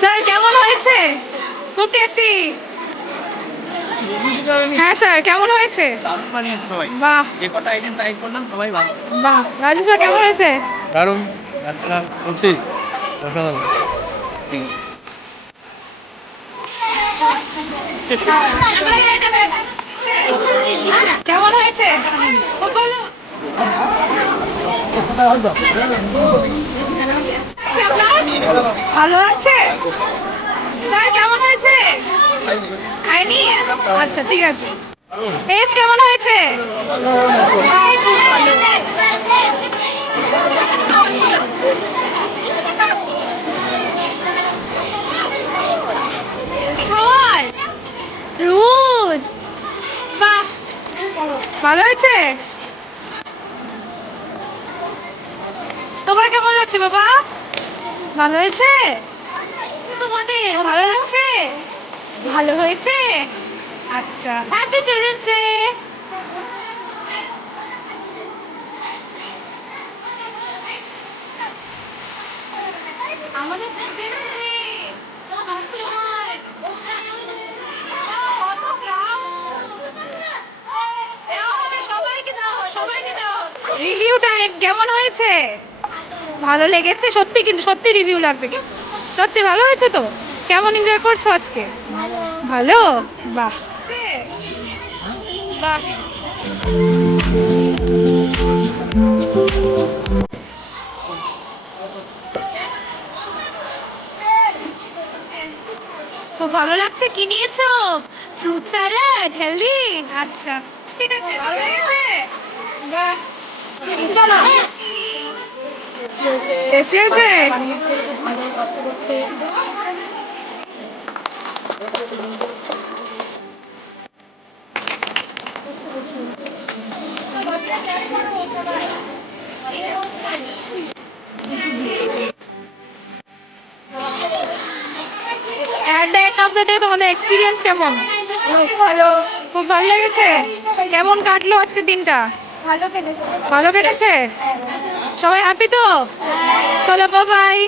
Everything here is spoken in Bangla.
স্যার কেমন হয়েছে? খুব টেস্টি। হ্যাঁ স্যার কেমন হয়েছে? বাহ, বাহ। রাজু স্যার কেমন হয়েছে? দারুণ। কেমন হয়েছে? খুব ভালো। ভালো আছে স্যার? কেমন হয়েছে? খাইনি? আচ্ছা ঠিক আছে। টেস্ট কেমন হয়েছে? রোজ বাহ, ভালো হয়েছে। তোমার কেমন লাগছে বাবা? ভালো হয়েছে তোমাদের? ভালো লাগছে? ভালো হয়েছে। আচ্ছা, হ্যাপি চিলড্রেন্স ডে। আমাদের রিভিউ টাইম। কেমন হয়েছে? ভালো লেগেছে সত্যি? কিন্তু সত্যি রিভিউ লাগবে, সত্যি ভালো হয়েছে তো? কেমন এনজয় করছো আজকে? ভালো। বাহ বাহ। তো ভালো লাগছে। কি নিয়েছো? Fruit salad, healthy. আচ্ছা ঠিক আছে, ভালো লেগেছে। বাহ, চলো। টেস্টি আছে। তোমাদের এক্সপিরিয়েন্স কেমন? ভালো। খুব ভালো লেগেছে। কেমন কাটলো আজকের দিনটা? ভালো কেটেছে। ভালো কেটেছে? সবাই হ্যাপি তো? চলো বাই বাই।